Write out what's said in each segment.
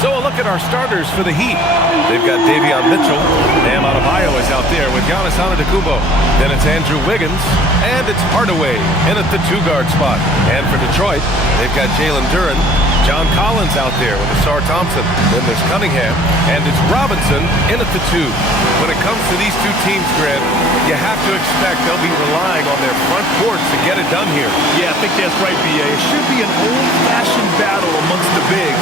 So a look at our starters for the Heat. They've got Davion Mitchell. Bam Adebayo is out there with Giannis Antetokounmpo. Then it's Andrew Wiggins. And it's Hardaway in at the 2-guard spot. And for Detroit, they've got Jalen Duren. John Collins out there with Asar Thompson. Then there's Cunningham. And it's Robinson in at the 2. When it comes to these two teams, Grant, you have to expect they'll be relying on their front court to get it done here. Yeah, I think that's right, B.A. It should be an old-fashioned battle amongst the bigs.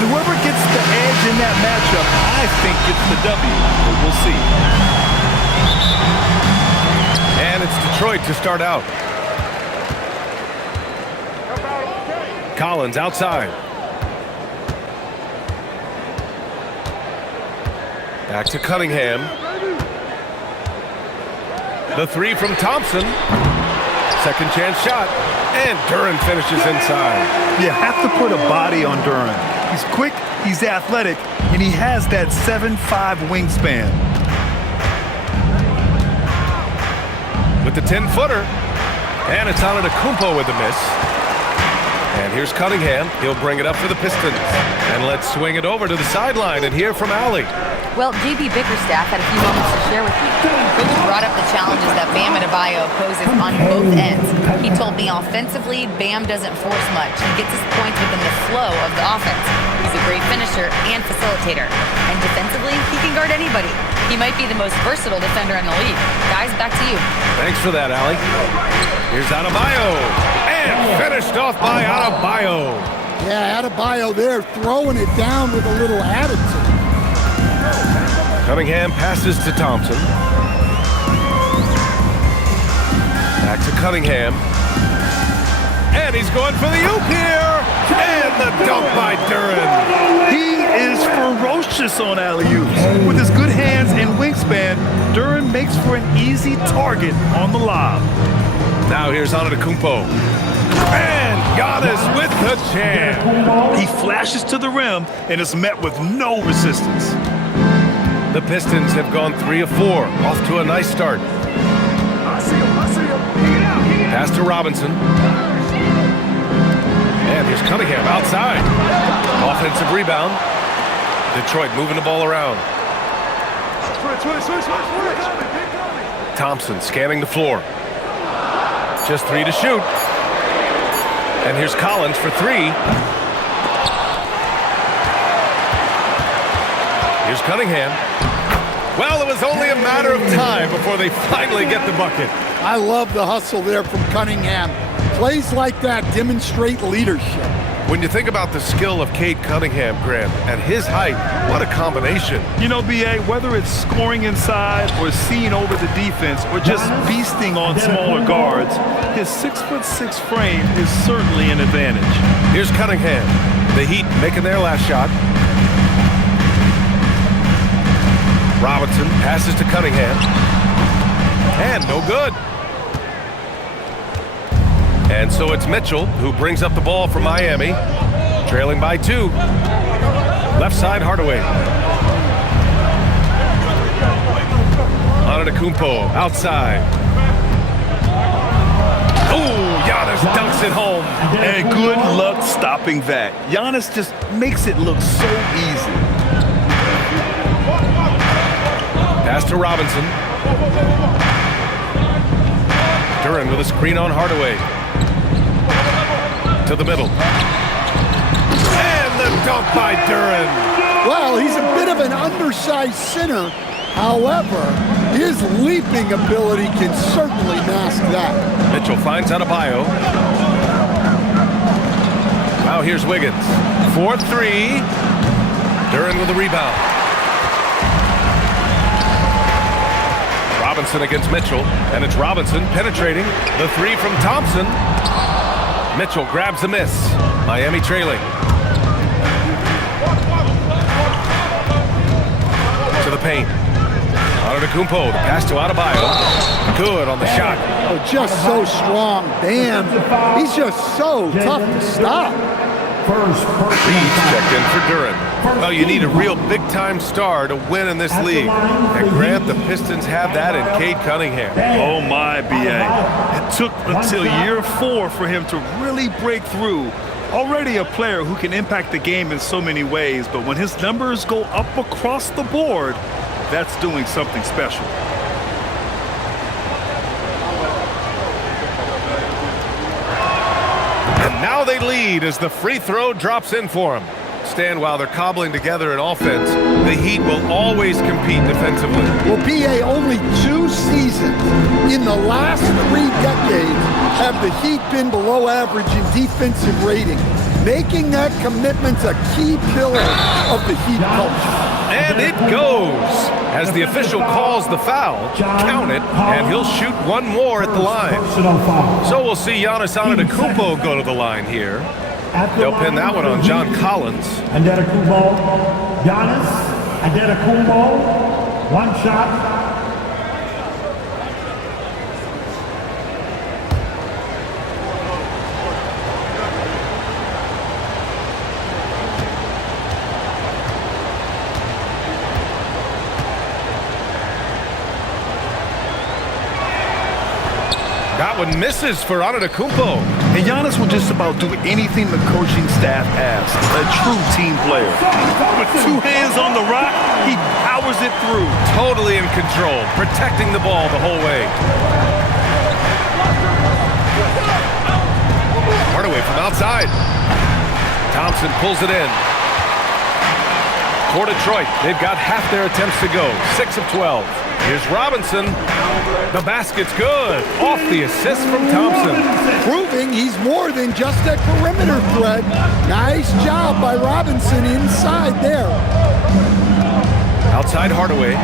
And whoever gets the edge in that matchup, I think gets the W. But we'll see. And it's Detroit to start out. Collins outside. Back to Cunningham. The 3 from Thompson. Second chance shot. And Duren finishes inside. You have to put a body on Duren. He's quick, he's athletic, and he has that 7'5" wingspan. With the 10-footer. And it's Antetokounmpo with the miss. And here's Cunningham. He'll bring it up for the Pistons. And let's swing it over to the sideline and hear from Allie. Well, JB Bickerstaff had a few moments to share with me. Coach brought up the challenges that Bam Adebayo poses on both ends. He told me offensively, Bam doesn't force much. He gets his points within the flow of the offense. He's a great finisher and facilitator. And defensively, he can guard anybody. He might be the most versatile defender in the league. Guys, back to you. Thanks for that, Allie. Here's Adebayo. And finished off by Adebayo. Yeah, Adebayo there throwing it down with a little attitude. Cunningham passes to Thompson. Back to Cunningham. And he's going for the oop here. And the dunk by Duren. He is ferocious on alley-oops. With his good hands and wingspan, Duren makes for an easy target on the lob. Now here's Antetokounmpo. And Giannis with the jam. He flashes to the rim and is met with no resistance. The Pistons have gone 3 of 4, off to a nice start. Pass to Robinson. And here's Cunningham outside. Offensive rebound. Detroit moving the ball around. Thompson scanning the floor. Just 3 to shoot. And here's Collins for 3. Here's Cunningham. Well, it was only a matter of time before they finally get the bucket. I love the hustle there from Cunningham. Plays like that demonstrate leadership. When you think about the skill of Cade Cunningham, Grant, at his height, what a combination. You know, B.A., whether it's scoring inside or seeing over the defense or just beasting on smaller guards, his 6'6" frame is certainly an advantage. Here's Cunningham. The Heat making their last shot. Robinson passes to Cunningham. And no good. And so it's Mitchell who brings up the ball for Miami. Trailing by 2. Left side, Hardaway. Antetokounmpo outside. Oh, Giannis dunks it home. And good luck stopping that. Giannis just makes it look so easy. Pass to Robinson. Duren with a screen on Hardaway. To the middle. And the dunk by Duren. Well, he's a bit of an undersized center. However, his leaping ability can certainly mask that. Mitchell finds Adebayo. Now here's Wiggins. 4-3. Duren with a rebound. Robinson against Mitchell, and it's Robinson penetrating. The 3 from Thompson. Mitchell grabs the miss. Miami trailing. To the paint. Antetokounmpo, the pass to Adebayo. Good on the shot. Oh, just so strong. Damn, he's just so tough to stop. Reed's checked in for Duren. Well, you need a real big-time star to win in this league. And Grant, the Pistons have that in Cade Cunningham. Oh, my, B.A. It took until year 4 for him to really break through. Already a player who can impact the game in so many ways, but when his numbers go up across the board, that's doing something special. And now they lead as the free throw drops in for them. Stan, while they're cobbling together an offense, the Heat will always compete defensively. Well, BA, only 2 seasons in the last 3 decades have the Heat been below average in defensive rating, making that commitment a key pillar of the Heat culture. And it goes as the official calls the foul. Count it, and he'll shoot one more at the line. So we'll see Giannis Antetokounmpo go to the line here. They'll pin that one on John Collins. Antetokounmpo, Giannis Antetokounmpo, 1 shot. That one misses for Antetokounmpo. And Giannis will just about do anything the coaching staff asks. A true team player. With 2 hands on the rock, he powers it through. Totally in control, protecting the ball the whole way. Hardaway from outside. Thompson pulls it in. For Detroit, they've got half their attempts to go. 6 of 12. Here's Robinson. The basket's good. Off the assist from Thompson. Proving he's more than just a perimeter threat. Nice job by Robinson inside there. Outside Hardaway.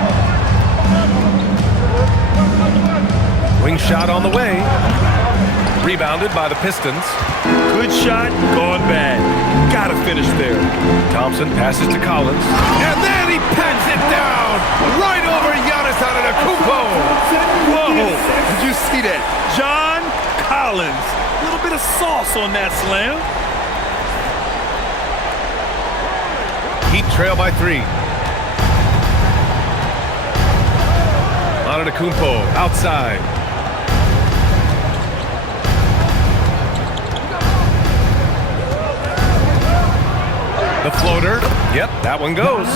Wing shot on the way. Rebounded by the Pistons. Good shot, gone bad. Gotta finish there. Thompson passes to Collins. And then he pats it down. Right over Giannis Antetokounmpo. Whoa, did you see that? John Collins. A little bit of sauce on that slam. Heat trail by 3. Antetokounmpo outside. The floater. Yep, that one goes.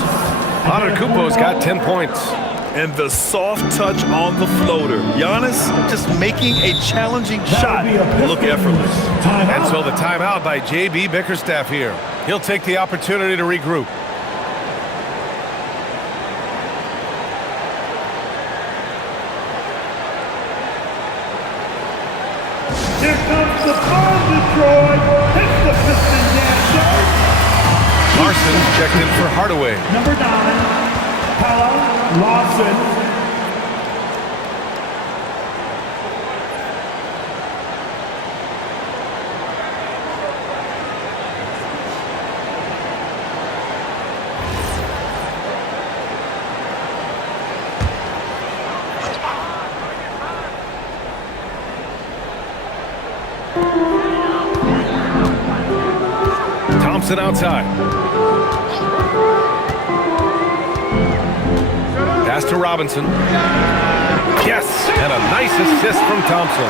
Antetokounmpo's got 10 points. And the soft touch on the floater. Giannis just making a challenging shot look effortless. And so the timeout by J.B. Bickerstaff here. He'll take the opportunity to regroup. Here comes the ball, Detroit. Hits the Pistons down. Larson checked in for Hardaway. Number 9, Paolo Lawson. Thompson outside. Pass to Robinson. Yes, and a nice assist from Thompson.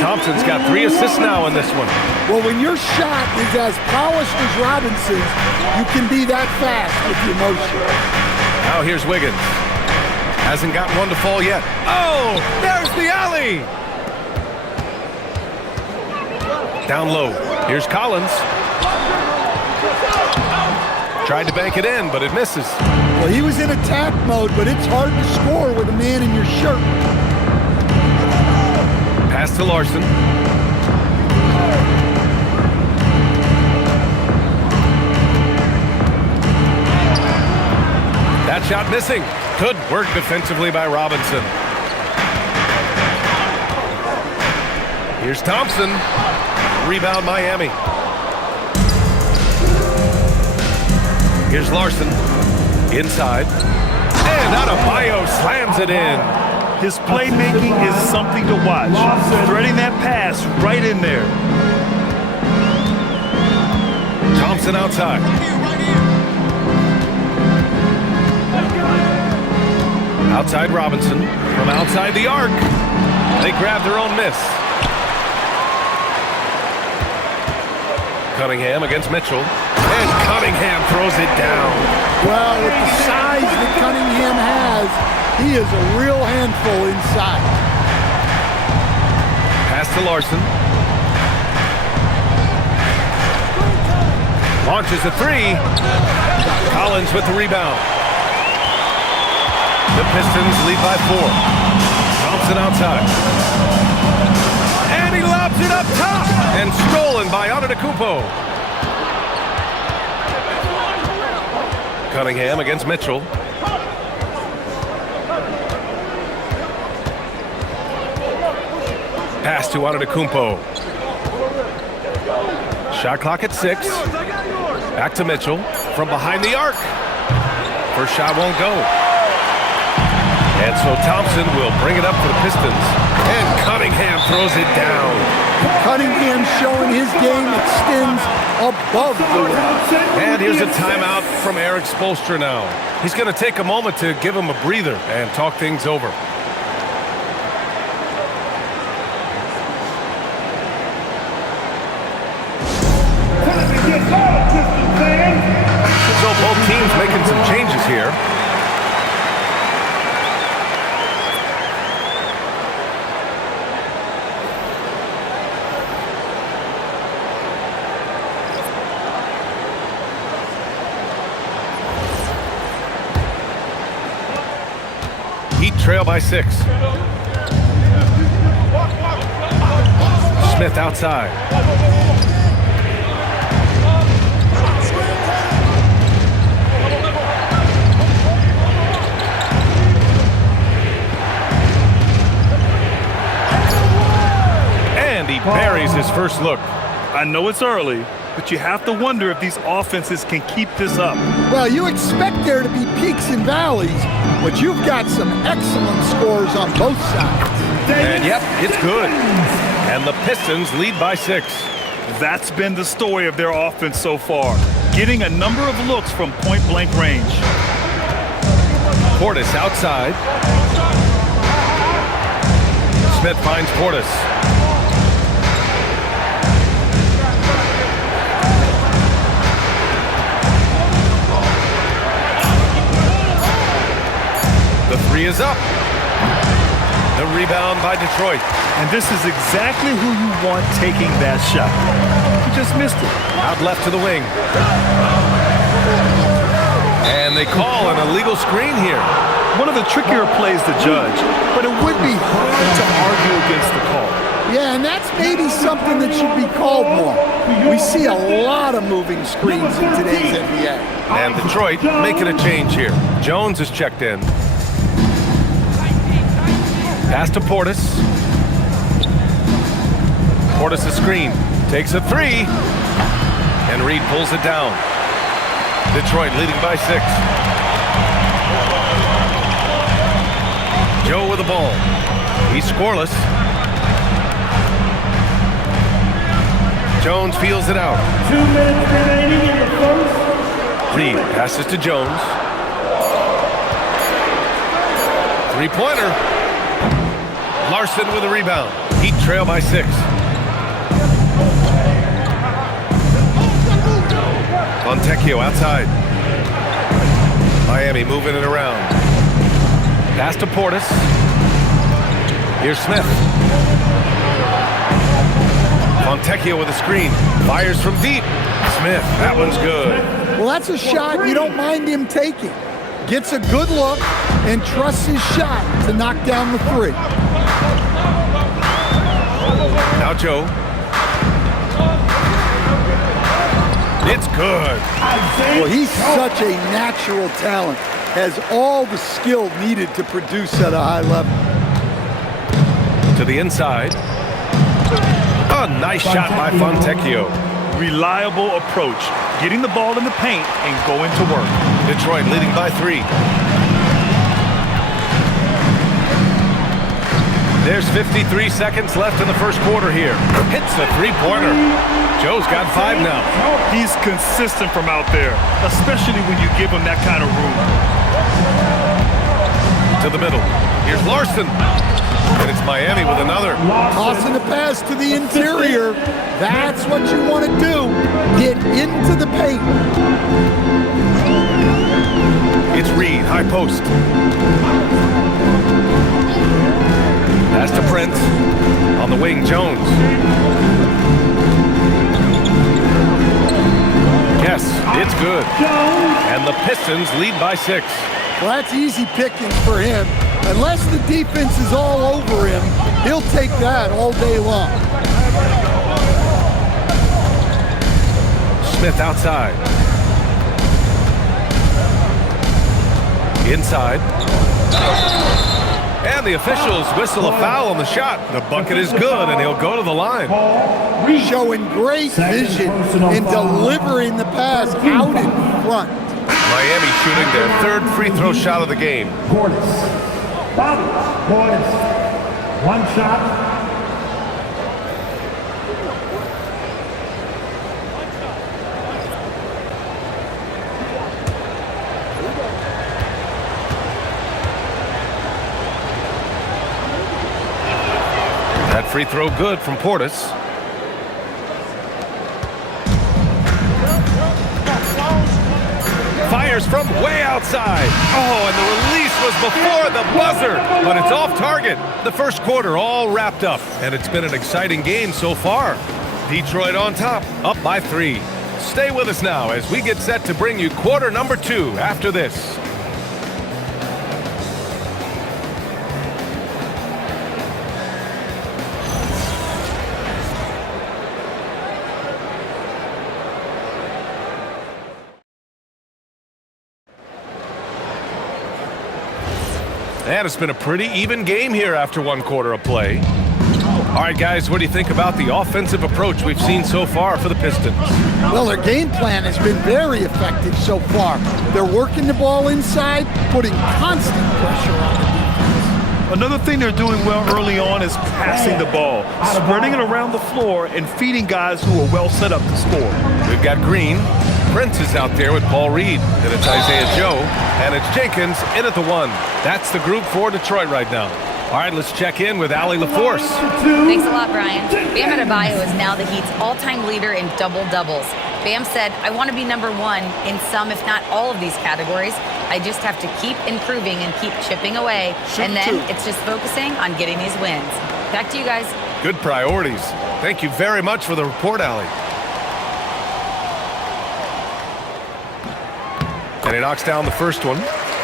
Thompson's got 3 assists now in this one. Well, when your shot is as polished as Robinson's, you can be that fast with your motion. Now here's Wiggins. Hasn't got one to fall yet. Oh, there's the alley. Down low. Here's Collins. Tried to bank it in, but it misses. Well, he was in attack mode, but it's hard to score with a man in your shirt. Pass to Larson. That shot missing. Good work defensively by Robinson. Here's Thompson. Rebound Miami. Here's Larson. Inside. And Adebayo slams it in. His playmaking is something to watch. Threading that pass right in there. Thompson outside. Outside Robinson. From outside the arc. They grab their own miss. Cunningham against Mitchell. And Cunningham throws it down. Well, with the size that Cunningham has, he is a real handful inside. Pass to Larson. Launches a three. Collins with the rebound. The Pistons lead by 4. Thompson outside. And he lobs it up top. And stolen by Antetokounmpo. Cunningham against Mitchell. Pass to Antetokounmpo. Shot clock at 6. Back to Mitchell from behind the arc. First shot won't go. And so Thompson will bring it up for the Pistons. And Cunningham throws it down. Cunningham showing his game extends above the rim. And here's a timeout from Eric Spoelstra now. He's going to take a moment to give him a breather and talk things over. So both teams making some changes here. Heat trail by 6. Smith outside. He buries his first look. I know it's early, but you have to wonder if these offenses can keep this up. Well, you expect there to be peaks and valleys, but you've got some excellent scores on both sides. And yep, it's good. And the Pistons lead by 6. That's been the story of their offense so far, getting a number of looks from point-blank range. Portis outside. Smith finds Portis. The three is up. The rebound by Detroit. And this is exactly who you want taking that shot. He just missed it. Out left to the wing. And they call an illegal screen here. One of the trickier plays to judge, but it would be hard to argue against the call. Yeah, and that's maybe something that should be called more. We see a lot of moving screens in today's NBA. And Detroit making a change here. Jones is checked in. Pass to Portis. Portis the screen. Takes a three. And Reed pulls it down. Detroit leading by 6. Joe with the ball. He's scoreless. Jones feels it out. 2 minutes remaining in the first. Reed passes to Jones. Three-pointer. Larson with a rebound. Heat trail by 6. Fontecchio outside. Miami moving it around. Pass to Portis. Here's Smith. Fontecchio with a screen. Fires from deep. Smith, that one's good. Well, that's a shot you don't mind him taking. Gets a good look and trusts his shot to knock down the three. Now Joe. It's good. Well, he's such a natural talent. Has all the skill needed to produce at a high level. To the inside. A nice shot by Fontecchio. Reliable approach, getting the ball in the paint and going to work. Detroit leading by 3. There's 53 seconds left in the first quarter here. Hits the three-pointer. Joe's got 5 now. He's consistent from out there, especially when you give him that kind of room. To the middle. Here's Larson. And it's Miami with another. Tossing the pass to the interior. That's what you want to do. Get into the paint. It's Reed, high post. Pass to Prince. On the wing, Jones. Yes, it's good. And the Pistons lead by 6. Well, that's easy pickings for him. Unless the defense is all over him, he'll take that all day long. Smith outside. Inside. And the officials whistle a foul on the shot. The bucket is good, and he'll go to the line. Showing great vision in delivering the pass out in front. Miami shooting their 3rd free throw shot of the game. Portis. One shot. That free throw good from Portis. Fires from way outside. Oh, and the release was before the buzzer, but it's off target. The first quarter all wrapped up, and it's been an exciting game so far. Detroit on top, up by 3. Stay with us now as we get set to bring you quarter number 2 after this. And it's been a pretty even game here after 1 quarter of play. All right, guys, what do you think about the offensive approach we've seen so far for the Pistons? Well, their game plan has been very effective so far. They're working the ball inside, putting constant pressure on the defense. Another thing they're doing well early on is passing the ball, spreading it around the floor and feeding guys who are well set up to score. We've got Green. Prince is out there with Paul Reed. Then it's Isaiah Joe. And it's Jenkins in at the 1. That's the group for Detroit right now. All right, let's check in with Allie LaForce. Thanks a lot, Brian. Bam Adebayo is now the Heat's all-time leader in double-doubles. Bam said, I want to be number 1 in some, if not all of these categories. I just have to keep improving and keep chipping away. And then it's just focusing on getting these wins. Back to you guys. Good priorities. Thank you very much for the report, Allie. And he knocks down the first one.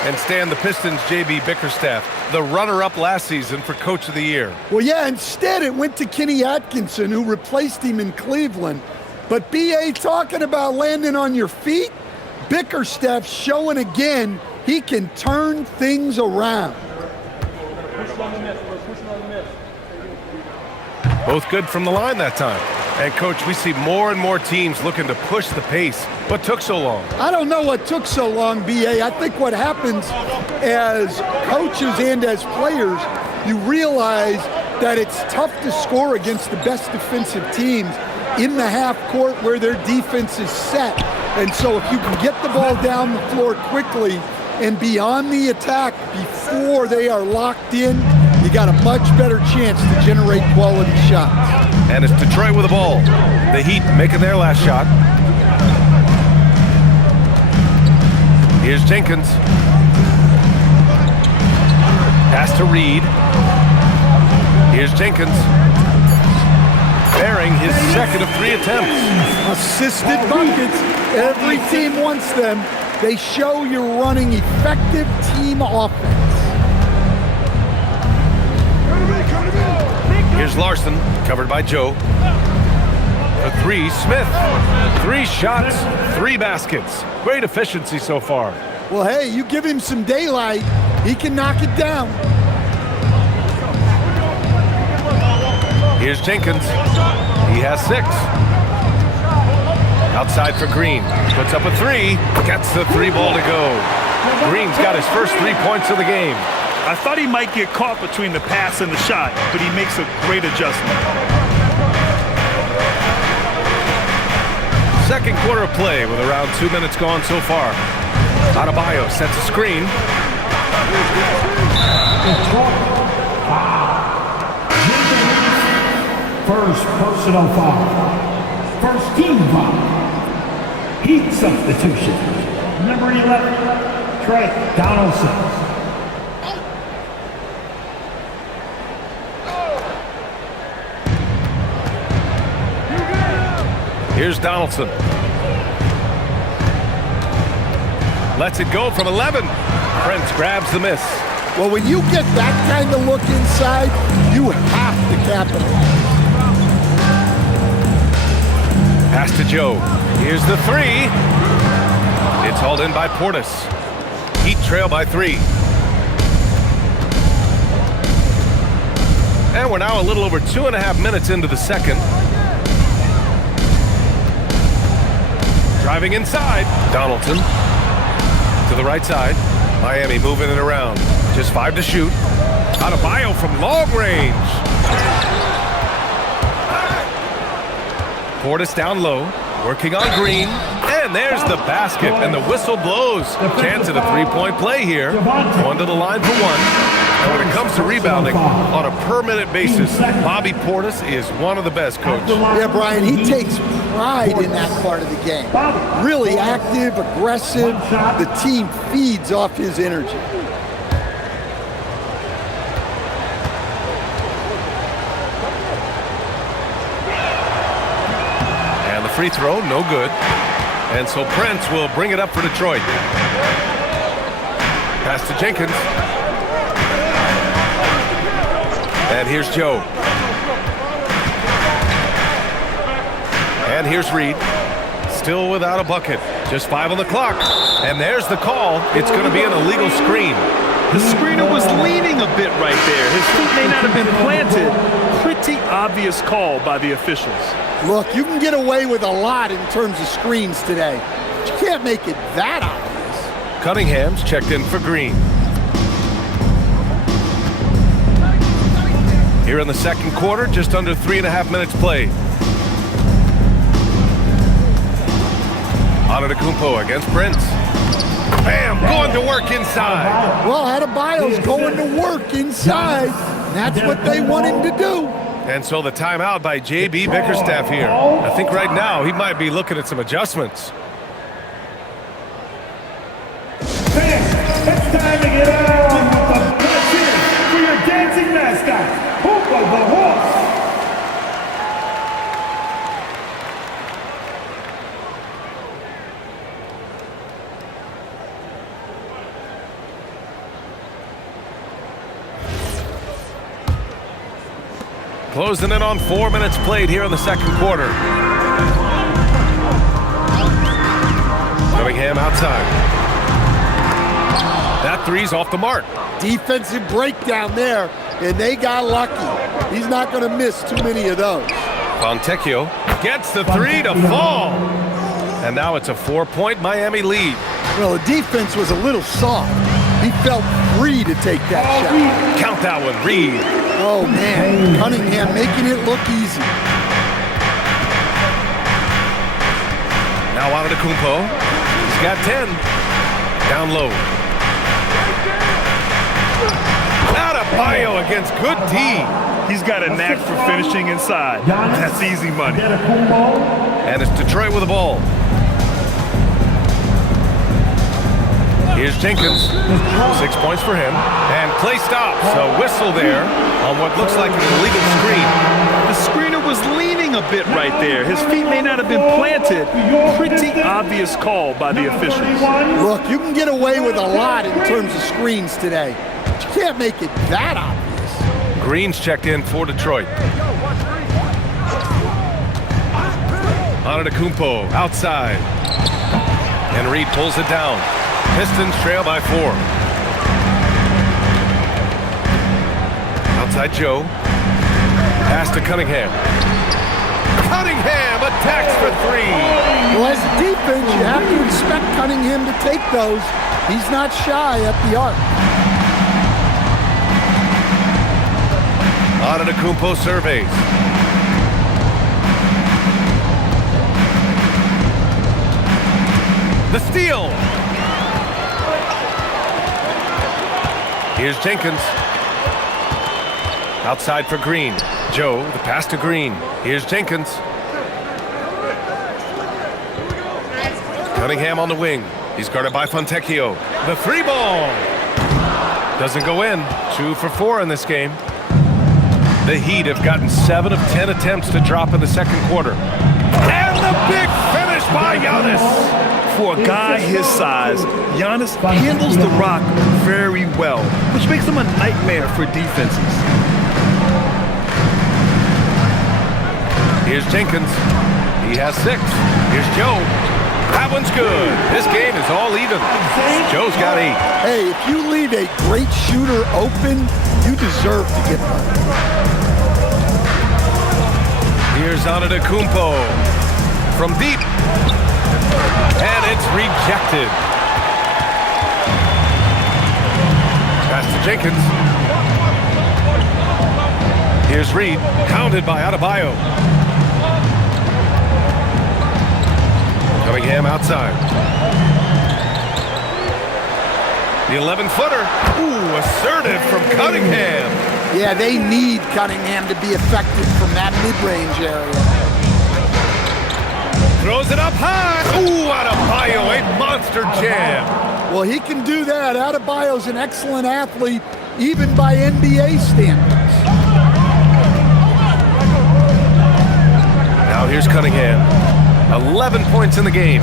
And Stan, the Pistons' J.B. Bickerstaff, the runner-up last season for Coach of the Year. Well, yeah, instead it went to Kenny Atkinson, who replaced him in Cleveland. But B.A. talking about landing on your feet, Bickerstaff showing again he can turn things around. Both good from the line that time. And, Coach, we see more and more teams looking to push the pace. What took so long? I don't know what took so long, B.A. I think what happens as coaches and as players, you realize that it's tough to score against the best defensive teams in the half court where their defense is set. And so if you can get the ball down the floor quickly and be on the attack before they are locked in, you got a much better chance to generate quality shots. And it's Detroit with the ball. The Heat making their last shot. Here's Jenkins. Pass to Reed. Here's Jenkins. Bearing his second of 3 attempts. Assisted buckets. Every team wants them. They show you're running effective team offense. Here's Larson, covered by Joe. For 3, Smith. 3 shots, 3 baskets. Great efficiency so far. Well, hey, you give him some daylight, he can knock it down. Here's Jenkins. He has 6. Outside for Green. Puts up a 3. Gets the 3 ball to go. Green's got his first 3 points of the game. I thought he might get caught between the pass and the shot, but he makes a great adjustment. Second quarter of play with around 2 minutes gone so far. Adebayo sets a screen. First personal foul. First team foul. Heat substitution. Number 11, Trey Donaldson. Here's Donaldson. Lets it go from 11. Prince grabs the miss. Well, when you get that kind of look inside, you have to capitalize. Pass to Joe. Here's the three. It's hauled in by Portis. Heat trail by 3. And we're now a little over 2.5 minutes into the second. Driving inside. Donaldson to the right side. Miami moving it around. Just 5 to shoot. Adebayo from long range. Portis down low. Working on Green. And there's the basket. And the whistle blows. Chance at a three-point play here. Going to the line for 1. And when it comes to rebounding on a per-minute basis, Bobby Portis is one of the best, Coach. Yeah, Brian, he takes pride in that part of the game. Really active, aggressive. The team feeds off his energy. And the free throw, no good. And so Prince will bring it up for Detroit. Pass to Jenkins. And here's Joe. And here's Reed. Still without a bucket. Just 5 on the clock. And there's the call. It's going to be an illegal screen. The screener was leaning a bit right there. His feet may not have been planted. Pretty obvious call by the officials. Look, you can get away with a lot in terms of screens today. But you can't make it that obvious. Cunningham's checked in for Green. Here in the second quarter, just under 3.5 minutes played. Antetokounmpo against Prince. Bam! Going to work inside. Well, Adebayo's going to work inside. That's what they want him to do. And so the timeout by J.B. Bickerstaff here. I think right now he might be looking at some adjustments. Fans, it's time to get on with the blessing for your dancing mascot, Hoop of the Horse. Closing in on 4 minutes played here in the second quarter. Cunningham outside. That three's off the mark. Defensive breakdown there, and they got lucky. He's not going to miss too many of those. Fontecchio gets the three to fall. And now it's a 4-point Miami lead. Well, the defense was a little soft. He felt free to take that shot. Count that one, Reed. Oh, man. Cunningham making it look easy. Now Antetokounmpo. He's got 10. Down low. Adebayo against good D. He's got a knack for finishing inside. That's easy money. And it's Detroit with the ball. Here's Jenkins. 6 points for him. And play stops. A whistle there on what looks like an illegal screen. The screener was leaning a bit right there. His feet may not have been planted. Pretty obvious call by the officials. Look, you can get away with a lot in terms of screens today. But you can't make it that obvious. Green's checked in for Detroit. Antetokounmpo outside. And Reed pulls it down. Pistons trail by 4. Outside Joe. Pass to Cunningham. Cunningham attacks for 3. Well, as a defense, you have to expect Cunningham to take those. He's not shy at the arc. Antetokounmpo surveys. The steal. Here's Jenkins. Outside for Green. Joe, the pass to Green. Here's Jenkins. Cunningham on the wing. He's guarded by Fontecchio. The three ball. Doesn't go in. 2 for 4 in this game. The Heat have gotten 7 of 10 attempts to drop in the second quarter. And the big finish by Giannis. For a guy his size, Giannis handles the rock very well, which makes him a nightmare for defenses. Here's Jenkins. He has 6. Here's Joe. That one's good. This game is all even. Joe's got 8. Hey, if you leave a great shooter open, you deserve to get one. Here's Antetokounmpo from deep. And it's rejected. Pass to Jenkins. Here's Reed, pounded by Adebayo. Cunningham outside. The 11-footer. Ooh, assertive from Cunningham. Yeah, they need Cunningham to be effective from that mid-range area. Throws it up high. Ooh, Adebayo, a monster jam. Well, he can do that. Adebayo's an excellent athlete, even by NBA standards. Now here's Cunningham. 11 points in the game.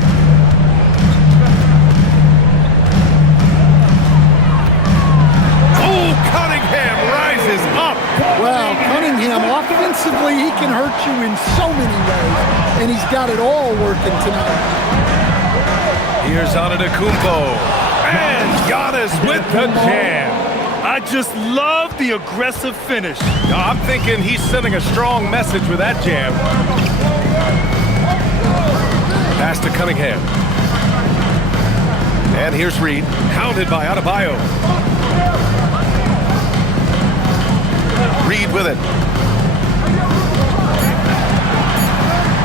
Oh, Cunningham rises up. Well, Cunningham, offensively, he can hurt you in so many ways, and he's got it all working tonight. Here's Antetokounmpo. And Giannis with the jam. I just love the aggressive finish. I'm thinking he's sending a strong message with that jam. Pass to Cunningham. And here's Reed, hounded by Adebayo. Reed with it.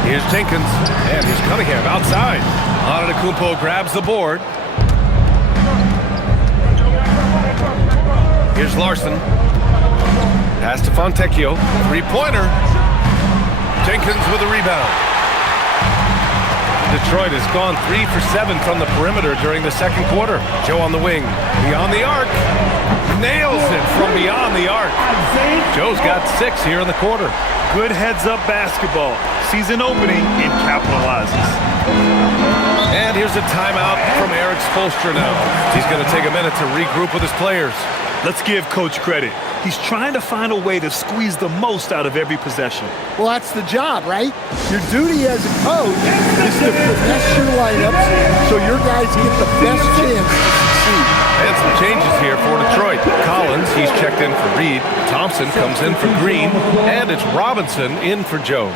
Here's Jenkins, and here's Cunningham outside. Antetokounmpo grabs the board. Here's Larson. Pass to Fontecchio. Three-pointer. Jenkins with a rebound. Detroit has gone 3 for 7 from the perimeter during the second quarter. Joe on the wing. Beyond the arc. Nails it from beyond the arc. Joe's got 6 here in the quarter. Good heads-up basketball. Season opening and capitalizes. And here's a timeout from Eric Spoelstra now. He's going to take a minute to regroup with his players. Let's give Coach credit. He's trying to find a way to squeeze the most out of every possession. Well, that's the job, right? Your duty as a coach is to finesse your lineups so your guys get the best chance to succeed. And some changes here for Detroit. Collins, he's checked in for Reed. Thompson comes in for Green. And it's Robinson in for Joe.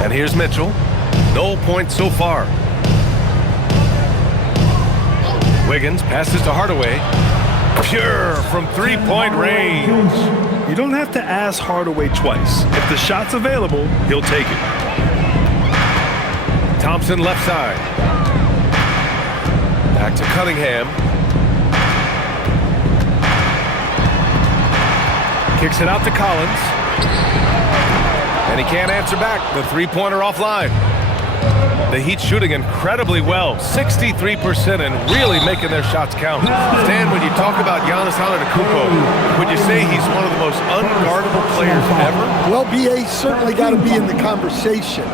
And here's Mitchell. No points so far. Wiggins passes to Hardaway. Pure from three-point range. You don't have to ask Hardaway twice. If the shot's available, he'll take it. Thompson left side. Back to Cunningham. Kicks it out to Collins. And he can't answer back. The three-pointer offline. The Heat shooting incredibly well, 63%, and really making their shots count. Stan, when you talk about Giannis Antetokounmpo, would you say he's one of the most unguardable players ever? Well, BA's certainly got to be in the conversation.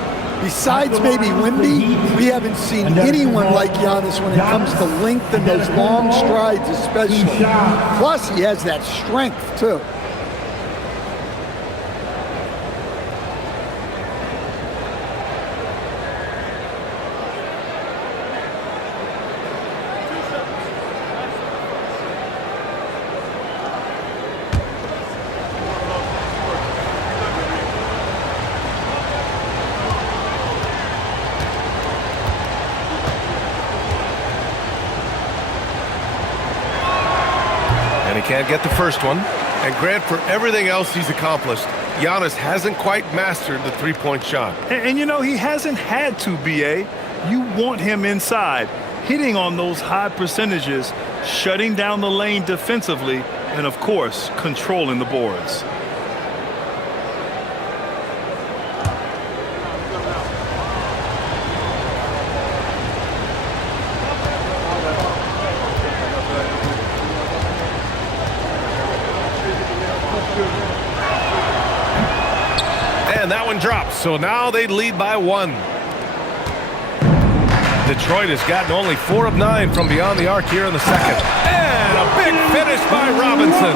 Besides maybe Wemby, we haven't seen anyone like Giannis when it comes to length and those long strides especially. Plus, he has that strength, too. can't get the first one. And Grant, for everything else he's accomplished, Giannis hasn't quite mastered the three-point shot. And you know, he hasn't had to, B.A. You want him inside, hitting on those high percentages, shutting down the lane defensively, and, of course, controlling the boards. And that one drops, so now they lead by 1. Detroit has gotten only 4 of 9 from beyond the arc here in the second. And a big finish by Robinson.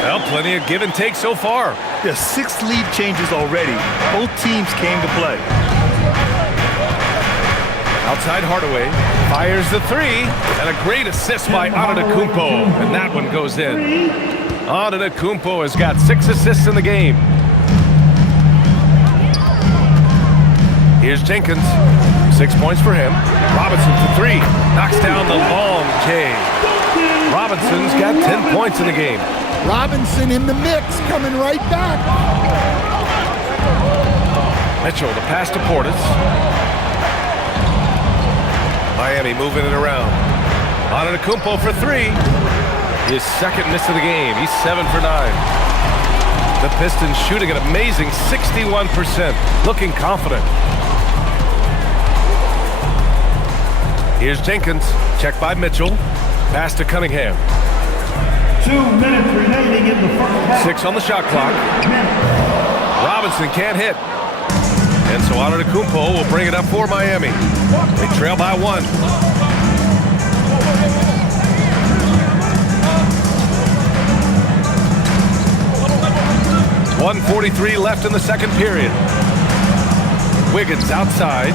Well, plenty of give and take so far. Yeah, 6 lead changes already. Both teams came to play. Outside Hardaway fires the 3, and a great assist by Antetokounmpo, and that one goes in. Antetokounmpo has got 6 assists in the game. Here's Jenkins. 6 points for him. Robinson for 3. Knocks down the long J. Robinson's got 10 points in the game. Robinson in the mix, coming right back. Mitchell, the pass to Portis. Miami moving it around. Antetokounmpo for 3. His second miss of the game. He's 7 for 9. The Pistons shooting an amazing 61%. Looking confident. Here's Jenkins. Check by Mitchell. Pass to Cunningham. 2 minutes remaining in the first half. 6 on the shot clock. Robinson can't hit. And so Antetokounmpo will bring it up for Miami. They trail by 1. .143 left in the second period. Wiggins outside.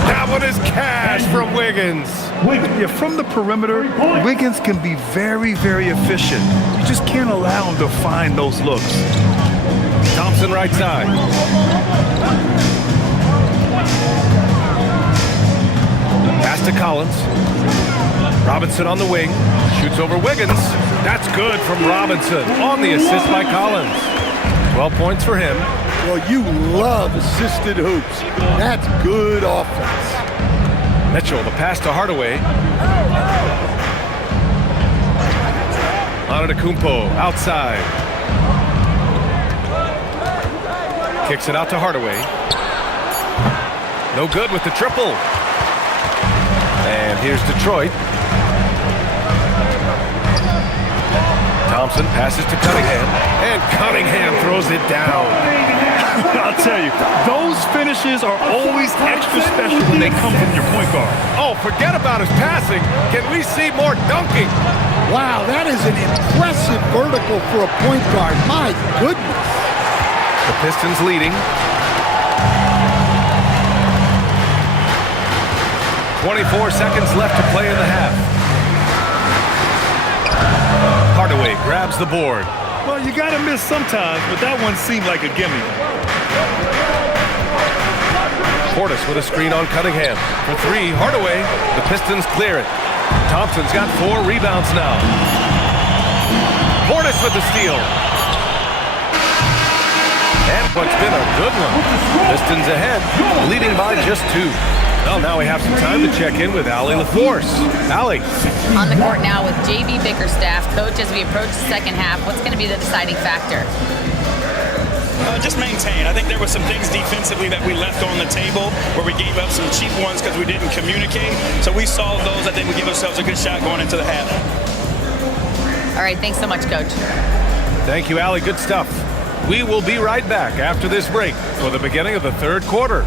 That one is cash from Wiggins. Yeah, from the perimeter, Wiggins can be very, very efficient. You just can't allow him to find those looks. Thompson right side. Pass to Collins. Robinson on the wing. Shoots over Wiggins. That's good from Robinson on the assist by Collins. 12 points for him. Well, you love assisted hoops. That's good offense. Mitchell, the pass to Hardaway. Antetokounmpo outside. Kicks it out to Hardaway. No good with the triple. And here's Detroit. Thompson passes to Cunningham. And Cunningham throws it down. I'll tell you, those finishes are always extra special when they come from your point guard. Oh, forget about his passing. Can we see more dunking? Wow, that is an impressive vertical for a point guard. My goodness. The Pistons leading. 24 seconds left to play in the half. Hardaway grabs the board. Well, you got to miss sometimes, but that one seemed like a gimme. Portis with a screen on Cunningham. For 3, Hardaway. The Pistons clear it. Thompson's got 4 rebounds now. Portis with the steal. And what's been a good one. Pistons ahead, leading by just 2. Well, now we have some time to check in with Allie LaForce. Allie. On the court now with J.B. Bickerstaff. Coach, as we approach the second half, what's going to be the deciding factor? Just maintain. I think there were some things defensively that we left on the table where we gave up some cheap ones because we didn't communicate. So we solved those. I think we give ourselves a good shot going into the half. All right, thanks so much, Coach. Thank you, Allie. Good stuff. We will be right back after this break for the beginning of the third quarter.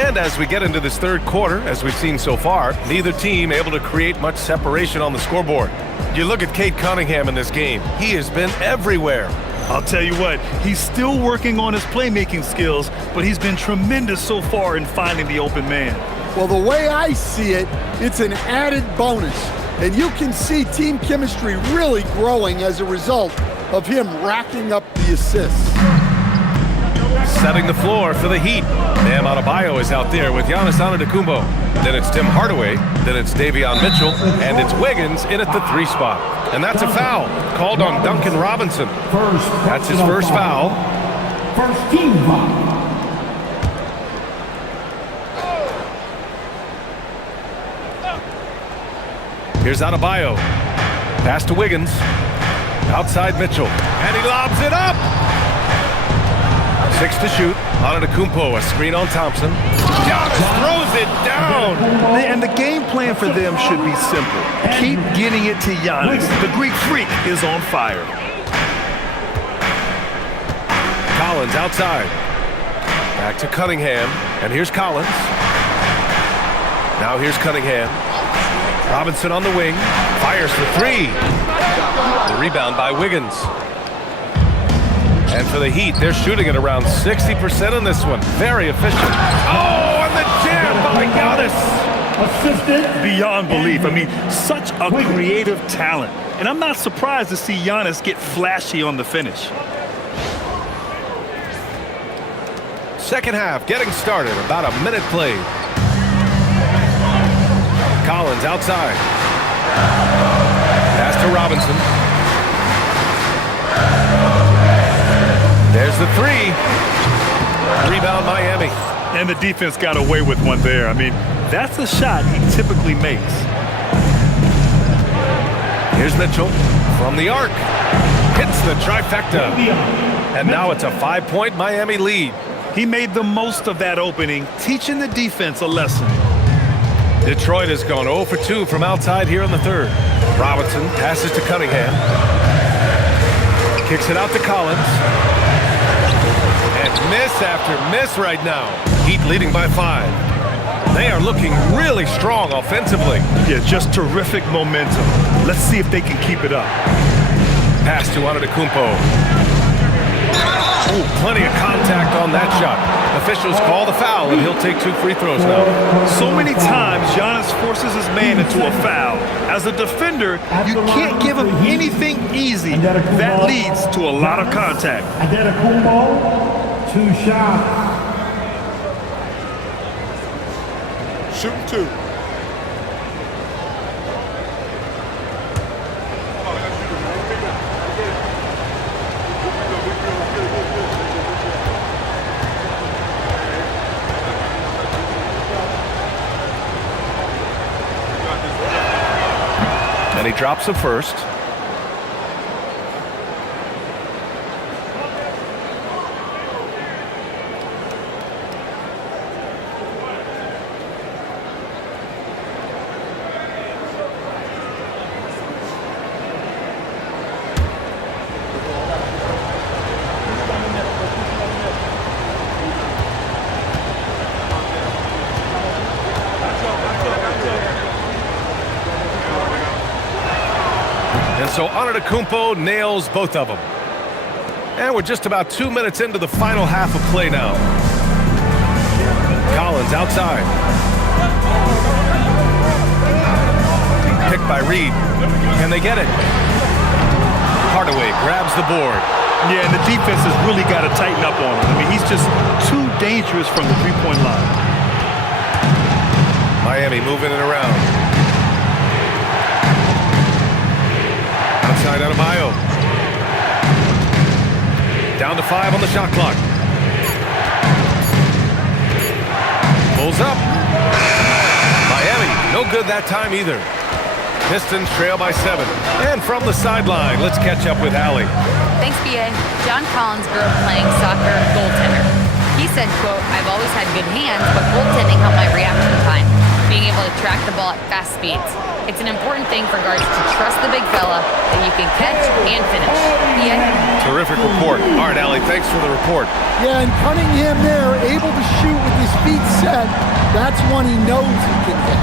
And as we get into this third quarter, as we've seen so far, neither team able to create much separation on the scoreboard. You look at Cade Cunningham in this game. He has been everywhere. I'll tell you what, he's still working on his playmaking skills, but he's been tremendous so far in finding the open man. Well, the way I see it, it's an added bonus. And you can see team chemistry really growing as a result of him racking up the assists. Setting the floor for the Heat. Bam Adebayo is out there with Giannis Antetokounmpo. Then it's Tim Hardaway. Then it's Davion Mitchell. And it's Wiggins in at the 3 spot. And that's a foul called on Duncan Robinson. That's his first foul. First team foul. Here's Adebayo. Pass to Wiggins. Outside Mitchell. And he lobs it up. 6 to shoot. Antetokounmpo, a screen on Thompson. Giannis throws it down. And the game plan for them should be simple. Keep getting it to Giannis. The Greek freak is on fire. Collins outside. Back to Cunningham. And here's Collins. Now here's Cunningham. Robinson on the wing. Fires for 3. The rebound by Wiggins. And for the Heat, they're shooting at around 60% on this one. Very efficient. Oh, and the jam by Giannis. Assistant. Beyond belief. I mean, such a creative talent. And I'm not surprised to see Giannis get flashy on the finish. Second half getting started. About a minute played. Collins outside. Pass to Robinson. There's the 3. Rebound Miami. And the defense got away with one there. I mean, that's a shot he typically makes. Here's Mitchell from the arc. Hits the trifecta. And now it's a 5-point Miami lead. He made the most of that opening, teaching the defense a lesson. Detroit has gone 0 for 2 from outside here in the third. Robinson passes to Cunningham. Kicks it out to Collins. And miss after miss right now. Heat leading by 5. They are looking really strong offensively. Yeah, just terrific momentum. Let's see if they can keep it up. Pass to Antetokounmpo. Oh, plenty of contact on that shot. Officials call the foul, and he'll take 2 free throws now. So many times, Giannis forces his man into a foul. As a defender, you can't give him anything easy. That leads to a lot of contact. Antetokounmpo, 2 shots. Shooting 2. And he drops the first. And so Antetokounmpo nails both of them. And we're just about 2 minutes into the final half of play now. Collins outside. Picked by Reed. Can they get it? Hardaway grabs the board. Yeah, and the defense has really got to tighten up on him. I mean, he's just too dangerous from the three-point line. Miami moving it around. Outside Adebayo. Down to 5 on the shot clock. Pulls up. Miami, no good that time either. Pistons trail by 7. And from the sideline, let's catch up with Allie. Thanks, B.A. John Collins grew up playing soccer goaltender. He said, quote, "I've always had good hands, but goaltending helped my reaction time. being able to track the ball at fast speeds. It's an important thing for guards to trust the big fella that you can catch and finish. Yeah. Terrific report. All right, Allie, thanks for the report. Yeah, and Cunningham there, able to shoot with his feet set. That's one he knows he can hit.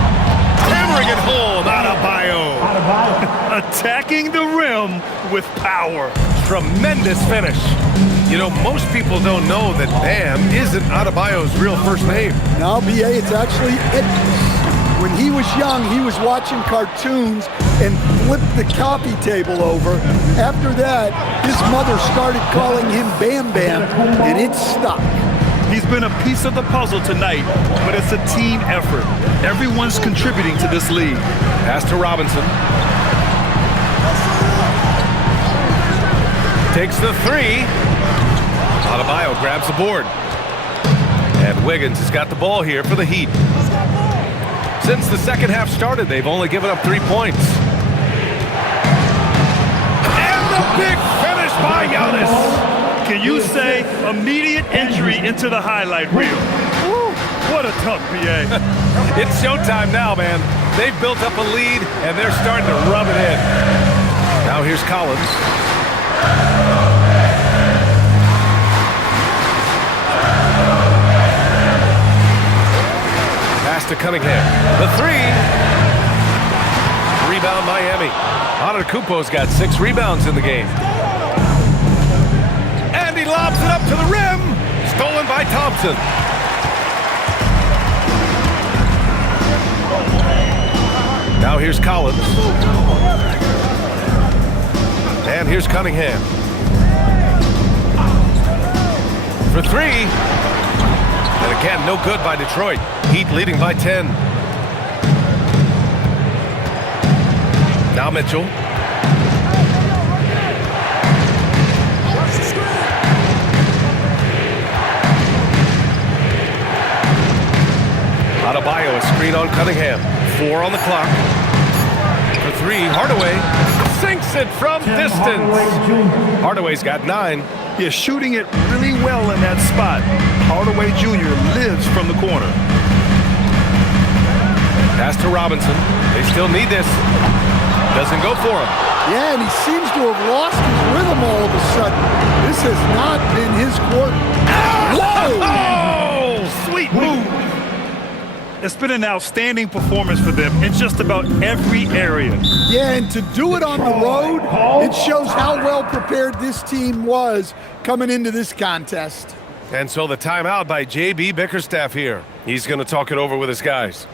Hammering it home, Adebayo. Attacking the rim with power. Tremendous finish. You know, most people don't know that Bam isn't Adebayo's real first name. Now, BA, it's actually Edmonds. When he was young, he was watching cartoons and flipped the coffee table over. After that, his mother started calling him Bam Bam, and it stuck. He's been a piece of the puzzle tonight, but it's a team effort. Everyone's contributing to this lead. Pass to Robinson. Takes the three. Adebayo grabs the board. And Wiggins has got the ball here for the Heat. Since the second half started, they've only given up 3 points. And the big finish by Giannis. Can you say immediate entry into the highlight reel? Woo, what a tough BA. It's showtime now, man. They've built up a lead, and they're starting to rub it in. Now here's Collins. To Cunningham. The three. Rebound Miami. Antetokounmpo's got 6 rebounds in the game. And he lobs it up to the rim. Stolen by Thompson. Now here's Collins. And here's Cunningham. For 3. And again, no good by Detroit. Heat leading by 10. Now Mitchell. Adebayo, a screen on Cunningham. 4 on the clock. For 3, Hardaway sinks it from distance. Hardaway's got 9. Yeah, shooting it really well in that spot. Hardaway Jr. lives from the corner. Pass to Robinson. They still need this. Doesn't go for him. Yeah, and he seems to have lost his rhythm all of a sudden. This has not been his quarter. Whoa! Oh, sweet move. It's been an outstanding performance for them in just about every area. Yeah, and to do it on the road, it shows how well prepared this team was coming into this contest. And so the timeout by J.B. Bickerstaff here. He's going to talk it over with his guys.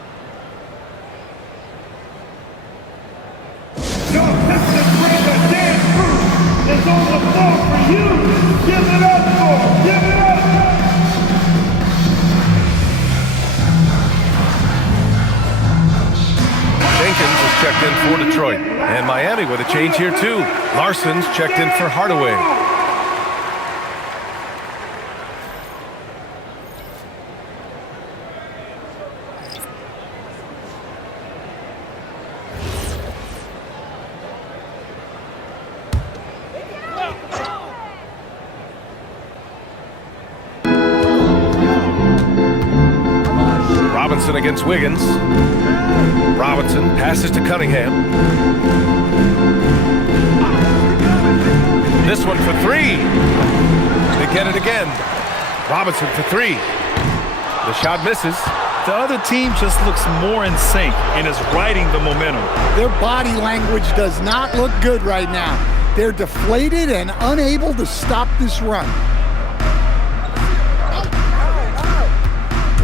Your Pistons bring the dance crew is on the floor for you. Give it up for him. Give it up. Jenkins is checked in for Detroit. And Miami with a change here too. Larson's checked in for Hardaway. Robinson against Wiggins. Robinson passes to Cunningham. This one for 3. They get it again. Robinson for 3. The shot misses. The other team just looks more in sync and is riding the momentum. Their body language does not look good right now. They're deflated and unable to stop this run.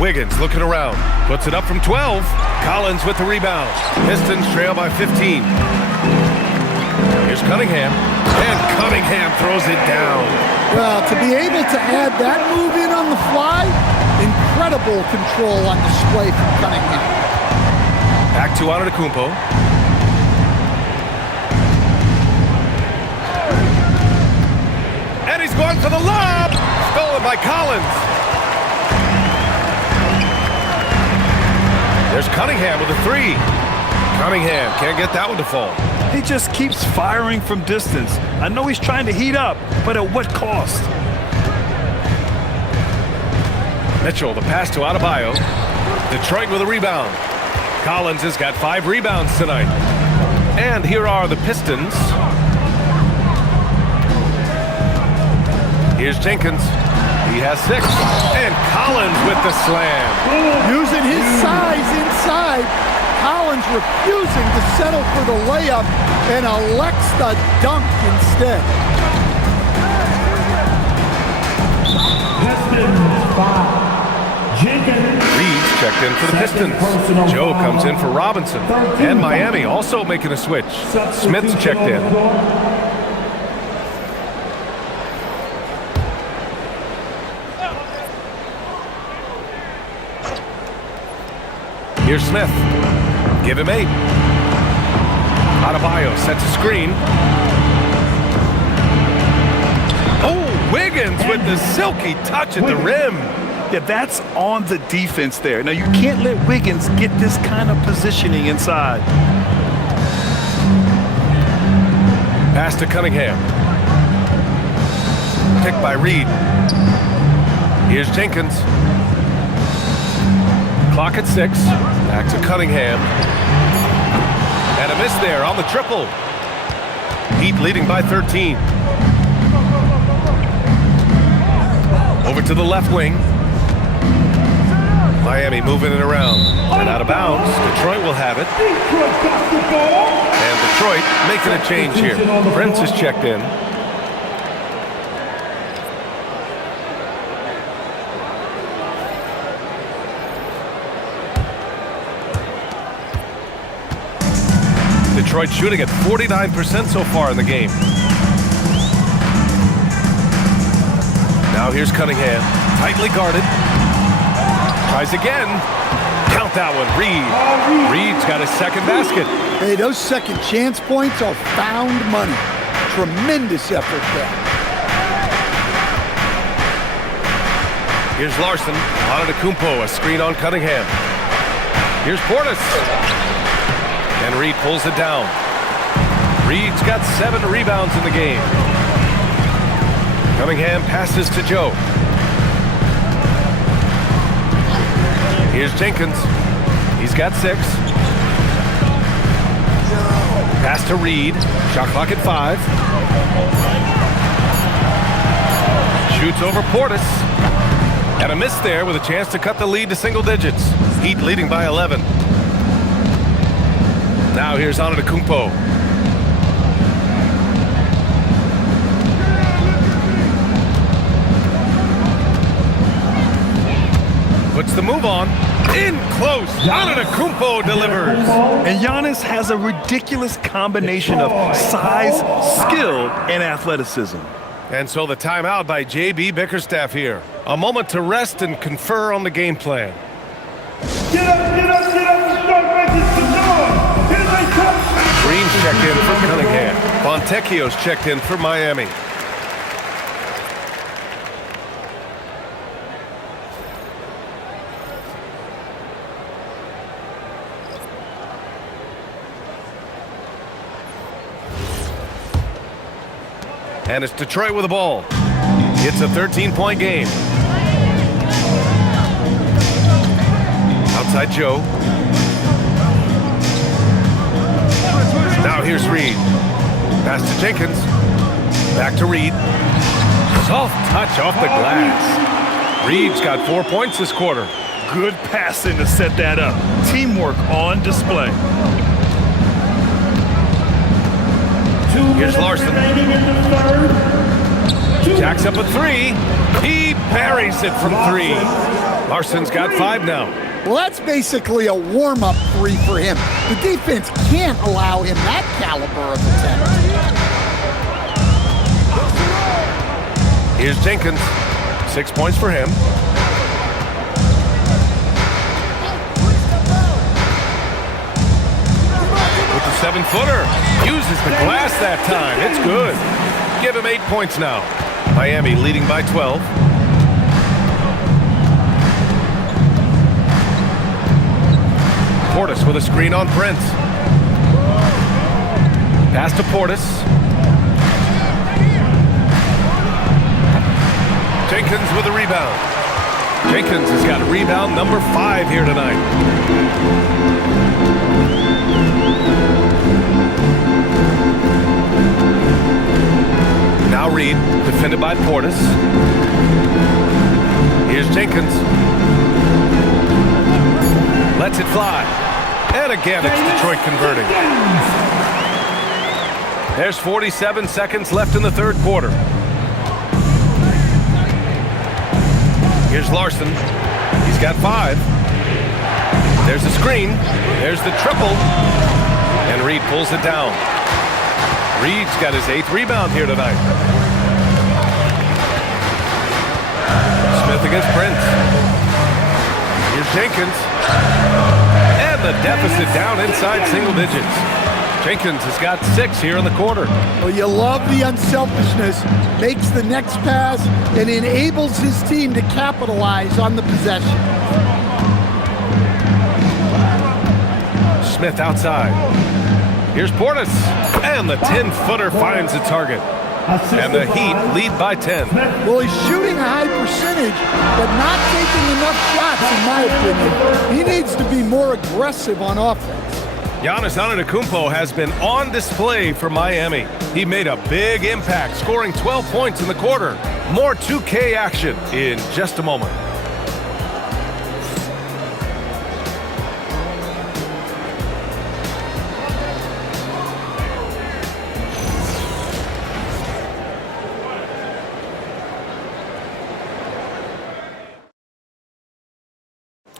Wiggins looking around. Puts it up from 12. Collins with the rebound. Pistons trail by 15. Here's Cunningham. And Cunningham throws it down. Well, to be able to add that move in on the fly, incredible control on display from Cunningham. Back to Antetokounmpo. And he's going for the lob. Stolen by Collins. There's Cunningham with a 3. Cunningham can't get that one to fall. He just keeps firing from distance. I know he's trying to heat up, but at what cost? Mitchell, the pass to Adebayo. Detroit with a rebound. Collins has got 5 rebounds tonight. And here are the Pistons. Here's Jenkins. He has 6. And Collins with the slam. Using his size inside. Collins refusing to settle for the layup and elects the dunk instead. Pistons 5. Jenkins. Reed's checked in for the Pistons. Joe comes in for Robinson. And Miami also making a switch. Smith's checked in. Here's Smith. Give him 8. Adebayo sets a screen. Oh, Wiggins with the silky touch at the rim. Yeah, that's on the defense there. Now, you can't let Wiggins get this kind of positioning inside. Pass to Cunningham. Picked by Reed. Here's Jenkins. Clock at 6. Back to Cunningham. And a miss there on the triple. Heat leading by 13. Over to the left wing. Miami moving it around. And out of bounds. Detroit will have it. And Detroit making a change here. Prince is checked in. Detroit shooting at 49% so far in the game. Now here's Cunningham. Tightly guarded. Tries again. Count that one. Reed. Reed's got his second basket. Hey, those second chance points are found money. Tremendous effort there. Here's Larson. Antetokounmpo, a screen on Cunningham. Here's Portis. And Reed pulls it down. Reed's got 7 rebounds in the game. Cunningham passes to Joe. Here's Jenkins. He's got 6. Pass to Reed. Shot clock at 5. Shoots over Portis. And a miss there with a chance to cut the lead to single digits. Heat leading by 11. Now here's Antetokounmpo. Puts the move on. In close. Antetokounmpo delivers. And Giannis has a ridiculous combination of size, skill, and athleticism. And so the timeout by J.B. Bickerstaff here. A moment to rest and confer on the game plan. Get up, get up, get up, and start making some noise. Here they come. Green's checked in for Cunningham. Fontecchio's checked in for Miami. And it's Detroit with the ball. It's a 13-point game. Outside Joe. Now here's Reed. Pass to Jenkins. Back to Reed. Soft touch off the glass. Reed's got 4 points this quarter. Good passing to set that up. Teamwork on display. Here's Larson. Jacks up a 3. He buries it from 3. Larson's got 5 now. Well, that's basically a warm-up 3 for him. The defense can't allow him that caliber of attempt. Here's Jenkins. 6 points for him. With the 7-footer. Uses the glass that time. It's good. Give him 8 points now. Miami leading by 12. Portis with a screen on Prince. Pass to Portis. Jenkins with a rebound. Jenkins has got rebound number 5 here tonight. Now Reed, defended by Portis. Here's Jenkins. Lets it fly. And again, it's Detroit converting. There's 47 seconds left in the third quarter. Here's Larson. He's got 5. There's the screen. There's the triple. And Reed pulls it down. Reed's got his 8th rebound here tonight. Smith against Prince. Here's Jenkins. And the deficit down inside single digits. Jenkins has got 6 here in the quarter. Well, you love the unselfishness. Makes the next pass and enables his team to capitalize on the possession. Smith outside. Here's Portis. And the 10-footer finds the target. And the Heat lead by 10. Well, he's shooting a high percentage, but not taking enough shots, in my opinion. He needs to be more aggressive on offense. Giannis Antetokounmpo has been on display for Miami. He made a big impact, scoring 12 points in the quarter. More 2K action in just a moment.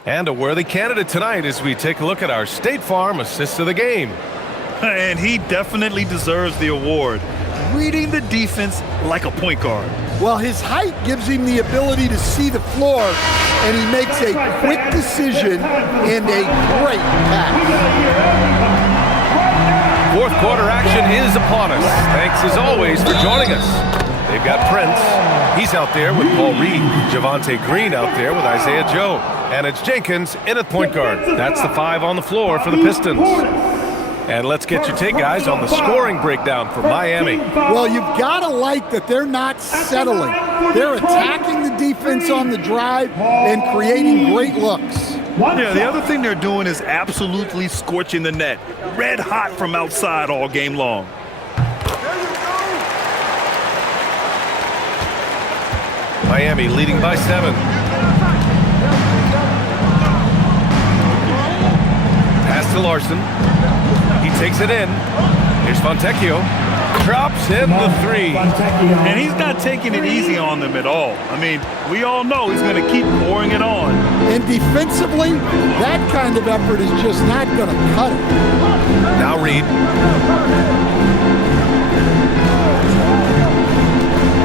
And a worthy candidate tonight as we take a look at our State Farm Assist of the Game. And he definitely deserves the award. Reading the defense like a point guard. Well, his height gives him the ability to see the floor, and he makes a quick decision and a great pass. Fourth quarter action is upon us. Thanks as always for joining us. They've got Prince. He's out there with Paul Reed. Javonte Green out there with Isaiah Joe. And it's Jenkins in at point guard. That's the 5 on the floor for the Pistons. And let's get your take, guys, on the scoring breakdown for Miami. Well, you've got to like that they're not settling. They're attacking the defense on the drive and creating great looks. Yeah, the other thing they're doing is absolutely scorching the net. Red hot from outside all game long. Miami leading by 7. Pass to Larson. He takes it in. Here's Fontecchio. Drops in the 3. And he's not taking it easy on them at all. I mean, we all know he's going to keep pouring it on. And defensively, that kind of effort is just not going to cut it. Now Reed.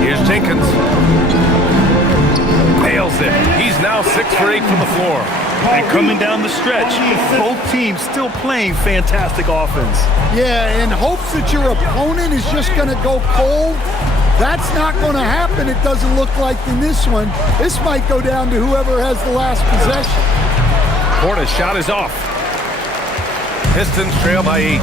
Here's Jenkins. Nails it. He's now 6 for 8 from the floor. And coming down the stretch, both teams still playing fantastic offense. Yeah, and hopes that your opponent is just going to go cold. That's not going to happen, it doesn't look like in this one. This might go down to whoever has the last possession. Portis' shot is off. Pistons trail by 8.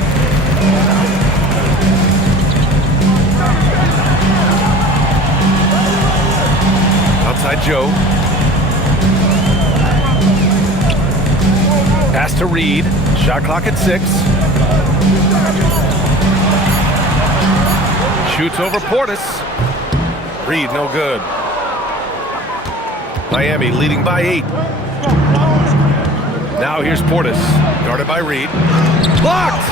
Outside Joe. Pass to Reed. Shot clock at 6. Shoots over Portis. Reed, no good. Miami leading by 8. Now here's Portis. Guarded by Reed. Blocked!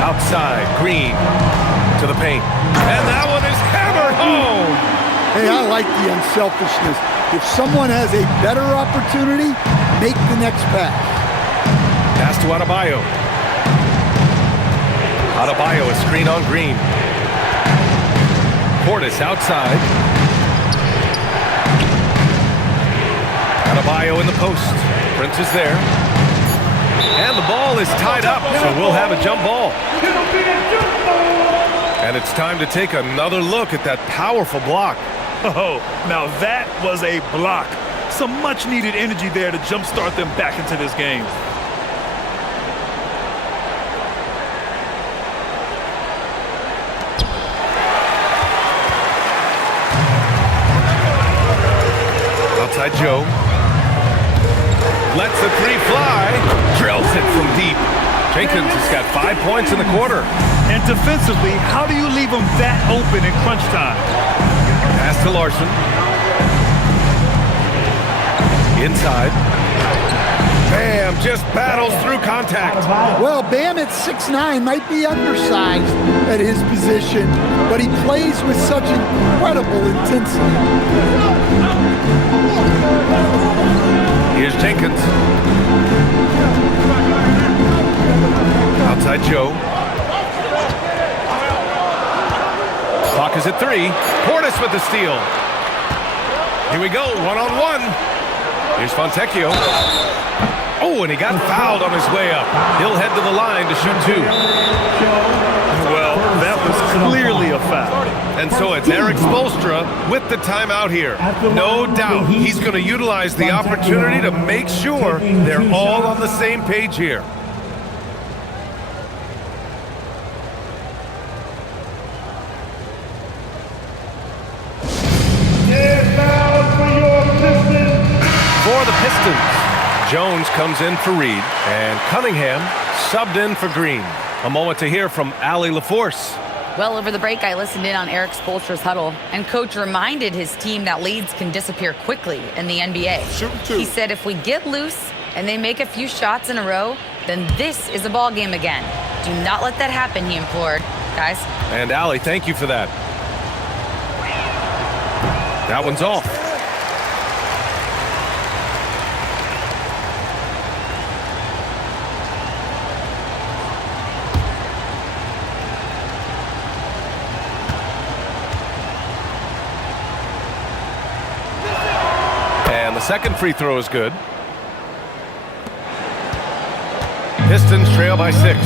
Outside, Green to the paint. And that one is hammered home! Hey, I like the unselfishness. If someone has a better opportunity, make the next pass. Pass to Adebayo. Adebayo, a screen on Green. Portis outside. Adebayo in the post. Prince is there. And the ball is tied up, so we'll have a jump ball. And it's time to take another look at that powerful block. Oh, now that was a block. Some much-needed energy there to jumpstart them back into this game. Outside Joe. Lets the 3 fly. Drills it from deep. Jenkins has got 5 points in the quarter. And defensively, how do you leave them that open in crunch time? Pass to Larson. Inside. Bam just battles through contact. Well, Bam at 6'9" might be undersized at his position, but he plays with such incredible intensity. Here's Jenkins. Outside Joe. Clock is at 3. Portis with the steal. Here we go, one-on-one. Here's Fontecchio. Oh, and he got fouled on his way up. He'll head to the line to shoot 2. Well, that was clearly a foul. And so it's Eric Spoelstra with the timeout here. No doubt he's going to utilize the opportunity to make sure they're all on the same page here. For the Pistons, Jones comes in for Reed, and Cunningham subbed in for Green. A moment to hear from Allie LaForce. Well, over the break, I listened in on Eric Spoelstra's huddle, and Coach reminded his team that leads can disappear quickly in the NBA. He said if we get loose and they make a few shots in a row, then this is a ball game again. Do not let that happen, he implored. Guys. And Allie, thank you for that. That one's off. The second free throw is good. Pistons trail by 6.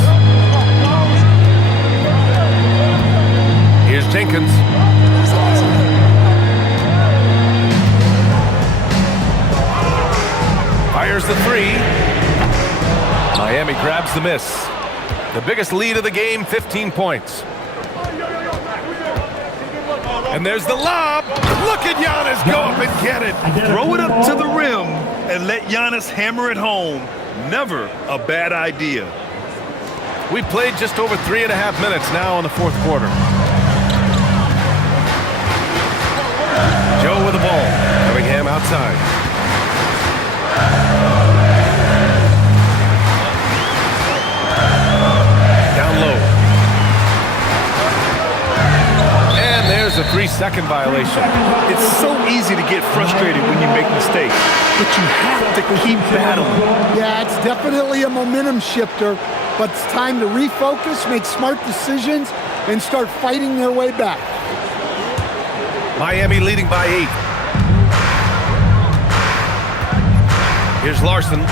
Here's Jenkins. Fires the 3. Miami grabs the miss. The biggest lead of the game, 15 points. And there's the lob. Look at Giannis go up and get it. Throw it up to the rim and let Giannis hammer it home. Never a bad idea. We played just over 3.5 minutes now in the fourth quarter. Joe with the ball. Cunningham outside. Down low. There's a 3-second violation. It's so easy to get frustrated when you make mistakes, but you have to keep battling. Yeah, it's definitely a momentum shifter, but it's time to refocus, make smart decisions, and start fighting their way back. Miami leading by 8. Here's Larson.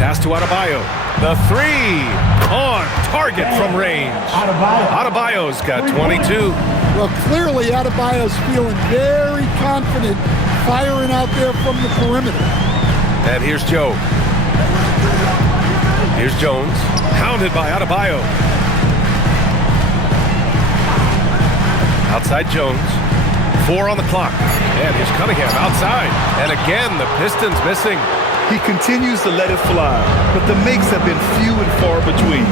Pass to Adebayo. The 3 on target from range. Adebayo's got 22. Well, clearly Adebayo's feeling very confident firing out there from the perimeter. And here's Joe. Here's Jones. Hounded by Adebayo. Outside Jones. 4 on the clock. And here's Cunningham outside. And again, the Pistons missing. He continues to let it fly, but the makes have been few and far between.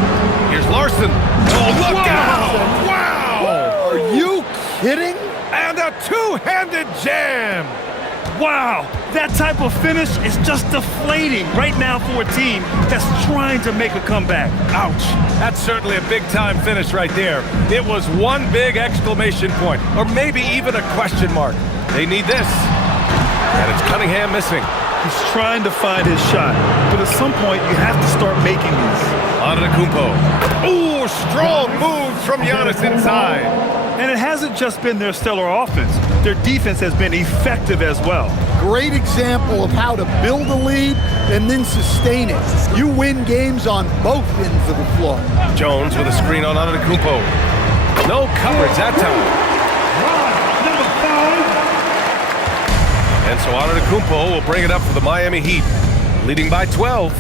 Here's Larson. Oh, look out! Wow! Are you kidding? And a two-handed jam! Wow, that type of finish is just deflating right now for a team that's trying to make a comeback. Ouch. That's certainly a big-time finish right there. It was one big exclamation point, or maybe even a question mark. They need this. And it's Cunningham missing. He's trying to find his shot, but at some point you have to start making these. Antetokounmpo. Ooh, strong moves from Giannis inside. And it hasn't just been their stellar offense. Their defense has been effective as well. Great example of how to build a lead and then sustain it. You win games on both ends of the floor. Jones with a screen on Antetokounmpo. No coverage that time. And so Antetokounmpo will bring it up for the Miami Heat, leading by 12.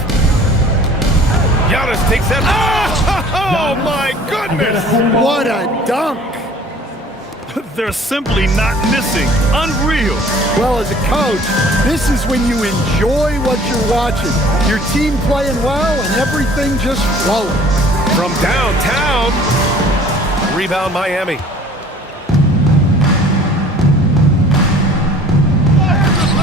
Giannis takes that. Oh, my goodness! What a dunk! They're simply not missing. Unreal. Well, as a coach, this is when you enjoy what you're watching. Your team playing well and everything just flowing. from downtown. Rebound Miami.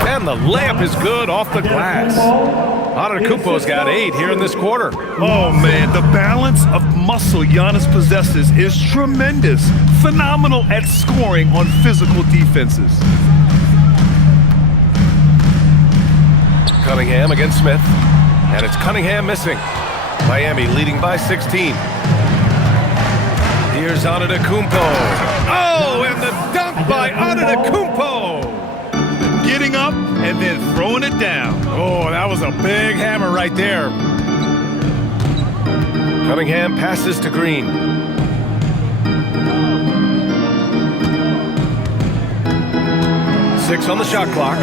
And the layup is good off the glass. Antetokounmpo's got 8 here in this quarter. Oh, man, the balance of muscle Giannis possesses is tremendous. Phenomenal at scoring on physical defenses. Cunningham against Smith. And it's Cunningham missing. Miami leading by 16. Here's Antetokounmpo. Oh, and the dunk by Antetokounmpo. Getting up and then throwing it down. Oh, that was a big hammer right there. Cunningham passes to Green. Six on the shot clock.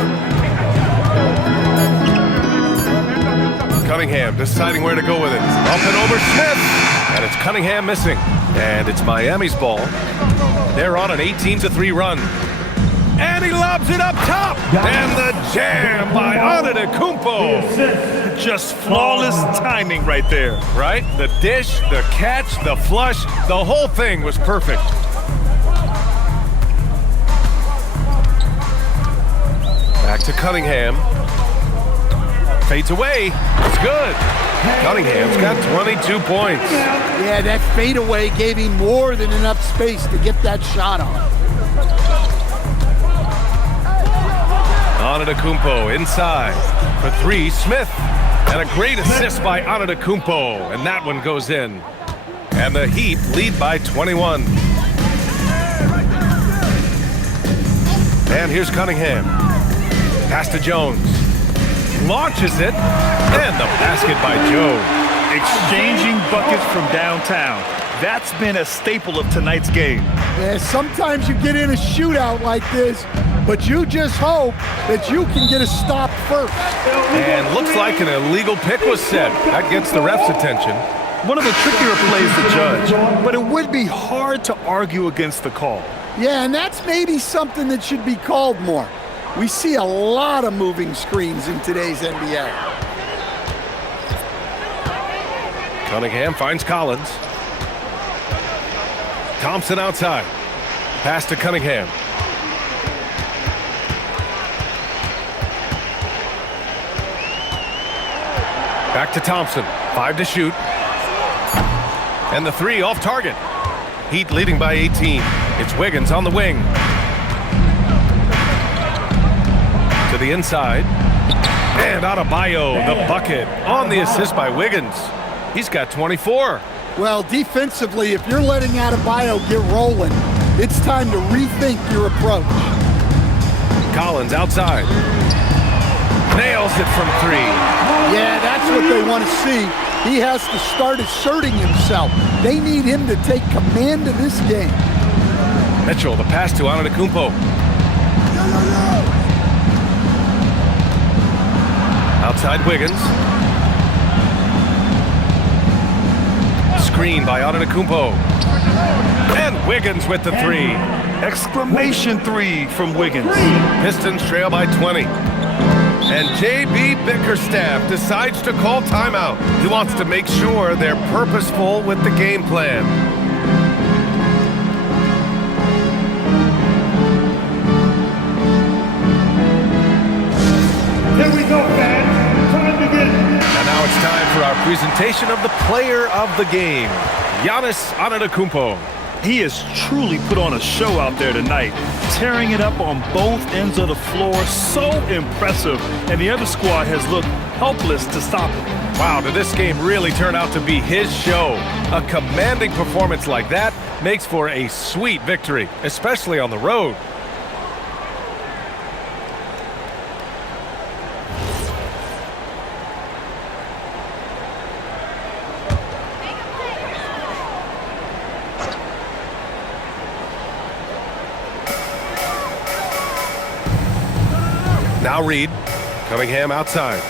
Cunningham deciding where to go with it. Up and over Smith. And it's Cunningham missing. And it's Miami's ball. They're on an 18-3 run. And he lobs it up top. And the jam by Antetokounmpo. Just flawless timing right there. Right? The dish, the catch, the flush, the whole thing was perfect. Back to Cunningham. Fades away. It's good. Cunningham's got 22 points. Yeah, that fadeaway gave him more than enough space to get that shot on. Antetokounmpo inside for 3. Smith. And a great assist by Antetokounmpo. And that one goes in. And the Heat lead by 21. And here's Cunningham. Pass to Jones. Launches it. And the basket by Joe. Exchanging buckets from downtown. That's been a staple of tonight's game. Yeah, sometimes you get in a shootout like this, but you just hope that you can get a stop first. And looks like an illegal pick was set. That gets the ref's attention. One of the trickier plays to judge, but it would be hard to argue against the call. Yeah, and that's maybe something that should be called more. We see a lot of moving screens in today's NBA. Cunningham finds Collins. Thompson outside. Pass to Cunningham. Back to Thompson. 5 to shoot. And the 3 off target. Heat leading by 18. It's Wiggins on the wing. To the inside. And Adebayo, the bucket. On the assist by Wiggins. He's got 24. Well, defensively, if you're letting Adebayo get rolling, it's time to rethink your approach. Collins outside. Nails it from 3. Yeah, that's what they want to see. He has to start asserting himself. They need him to take command of this game. Mitchell, the pass to Antetokounmpo. Outside Wiggins. Screen by Antetokounmpo. And Wiggins with the 3. Exclamation 3 from Wiggins. Pistons trail by 20. And J.B. Bickerstaff decides to call timeout. He wants to make sure they're purposeful with the game plan. Here we go, fans. Time to get... And now it's time for our presentation of the player of the game, Giannis Antetokounmpo. He has truly put on a show out there tonight, tearing it up on both ends of the floor. So impressive, and the other squad has looked helpless to stop him. Wow, did this game really turn out to be his show? A commanding performance like that makes for a sweet victory, especially on the road. Now Reed, Cunningham outside.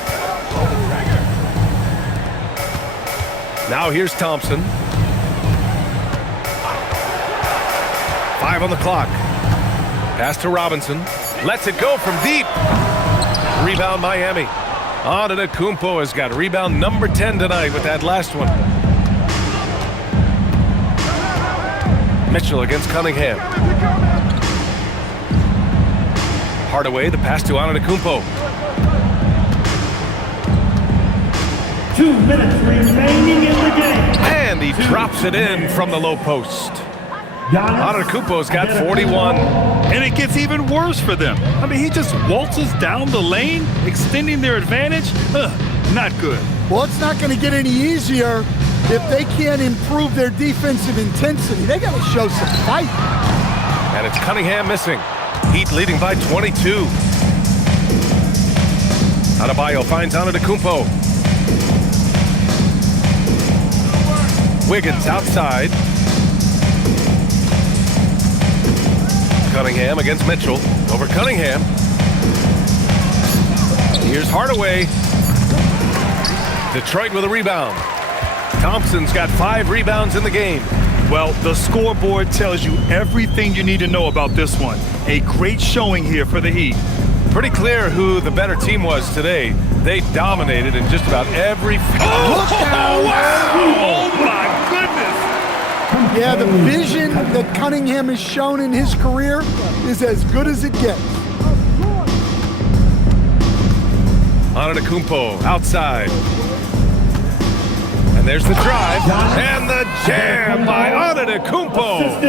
Now here's Thompson. 5 on the clock. Pass to Robinson. Lets it go from deep. Rebound Miami. Antetokounmpo has got rebound number 10 tonight with that last one. Mitchell against Cunningham. Hardaway, the pass to Antetokounmpo. 2 minutes remaining in the game. And he drops it in from the low post. Antetokounmpo's got 41. And it gets even worse for them. I mean, he just waltzes down the lane, extending their advantage. Not good. Well, it's not going to get any easier if they can't improve their defensive intensity. They got to show some fight. And it's Cunningham missing. Heat leading by 22. Adebayo finds Antetokounmpo. Wiggins outside. Cunningham against Mitchell. Over Cunningham. Here's Hardaway. Detroit with a rebound. Thompson's got 5 rebounds in the game. Well, the scoreboard tells you everything you need to know about this one. A great showing here for the Heat. Pretty clear who the better team was today. They dominated in just about every... Oh, wow! Oh, my goodness! Yeah, the vision that Cunningham has shown in his career is as good as it gets. Antetokounmpo outside. And there's the drive. And the jam by Antetokounmpo.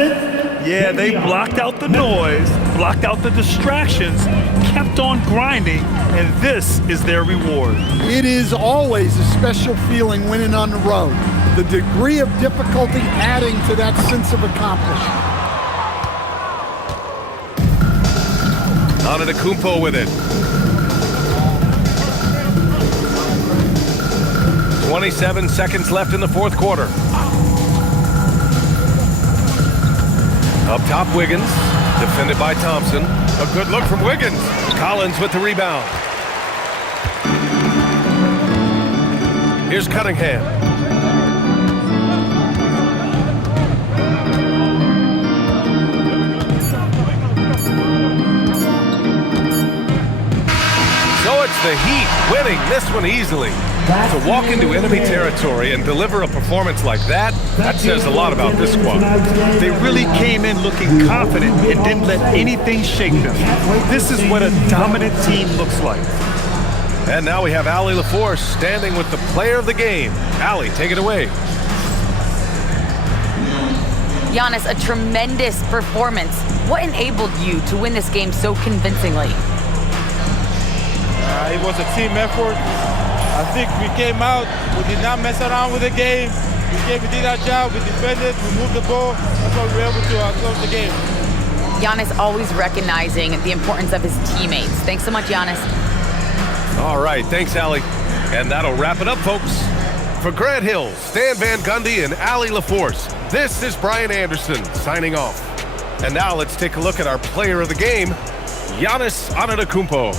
Yeah, they blocked out the noise, blocked out the distractions, kept on grinding, and this is their reward. It is always a special feeling winning on the road. The degree of difficulty adding to that sense of accomplishment. Antetokounmpo with it. 27 seconds left in the fourth quarter. Up top, Wiggins, defended by Thompson. A good look from Wiggins. Collins with the rebound. Here's Cunningham. So it's the Heat winning this one easily. To walk into enemy territory and deliver a performance like that says a lot about this squad. They really came in looking confident and didn't let anything shake them. This is what a dominant team looks like. And now we have Allie LaForce standing with the player of the game. Allie, take it away. Giannis, a tremendous performance. What enabled you to win this game so convincingly? It was a team effort. I think we came out, we did not mess around with the game. We did our job, we defended, we moved the ball. That's why we were able to close the game. Giannis always recognizing the importance of his teammates. Thanks so much, Giannis. All right, thanks, Allie. And that'll wrap it up, folks. For Grant Hill, Stan Van Gundy, and Allie LaForce, this is Brian Anderson signing off. And now let's take a look at our player of the game, Giannis Antetokounmpo.